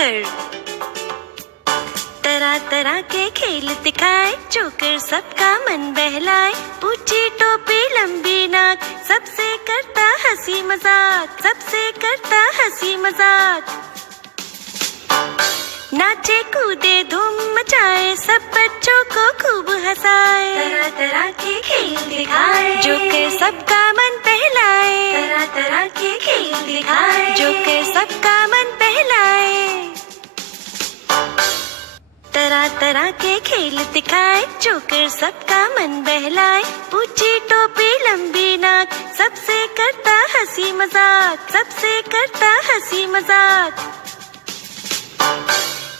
Joker तरह तरह के खेल दिखाए, जोकर सबका मन बहलाए। ऊंची टोपी लंबी नाक, सबसे करता हंसी मजाक, सबसे करता हंसी मजाक। नाचे कूदे धूम मचाए, सब बच्चों को खूब हंसाए। तरह तरह के खेल दिखाए, जोकर सबका मन बहलाए। तरह तरह के खेल दिखाए, जोकर सबका मन बहलाए। तरह तरह के खेल दिखाए, जोकर सबका मन बहलाए। ऊंची टोपी लंबी नाक, सबसे करता हंसी मजाक, सबसे करता हंसी मजाक।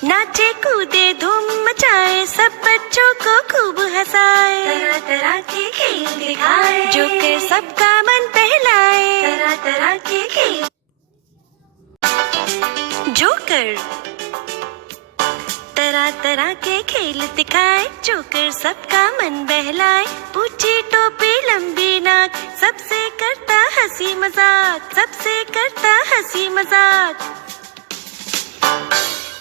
नाचे कूदे धूम मचाए, सब बच्चों को खूब हंसाए। तरह तरह के खेल दिखाए, जोकर सबका मन बहलाए। तरह तरह के खेल। जोकर तरह तरह के खेल दिखाए, जोकर सबका मन बहलाए। ऊंची टोपी लंबी नाक, सबसे करता हंसी मजाक, सबसे करता हंसी मजाक।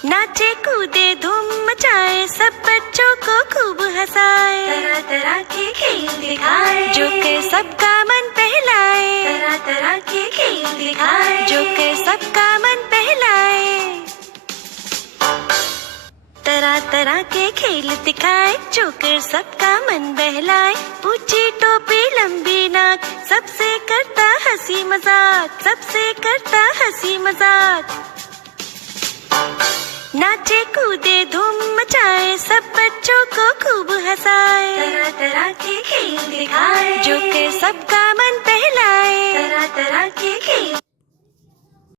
नाचे कूदे धूम मचाए, सब बच्चों को खूब हंसाए। तरह तरह के खेल दिखाए, जोकर सबका मन बहलाए। तरह तरह के खेल दिखाए, जोकर सबका मन बहलाए। तरह तरह के खेल दिखाए, जोकर सबका मन बहलाए। ऊंची टोपी लंबी नाक, सबसे करता हंसी मजाक, सबसे करता हंसी मजाक। नाचे कूदे धूम मचाए, सब बच्चों को खूब हंसाए। तरह तरह के खेल दिखाए, जोकर सबका मन बहलाए। तरह तरह के खेल।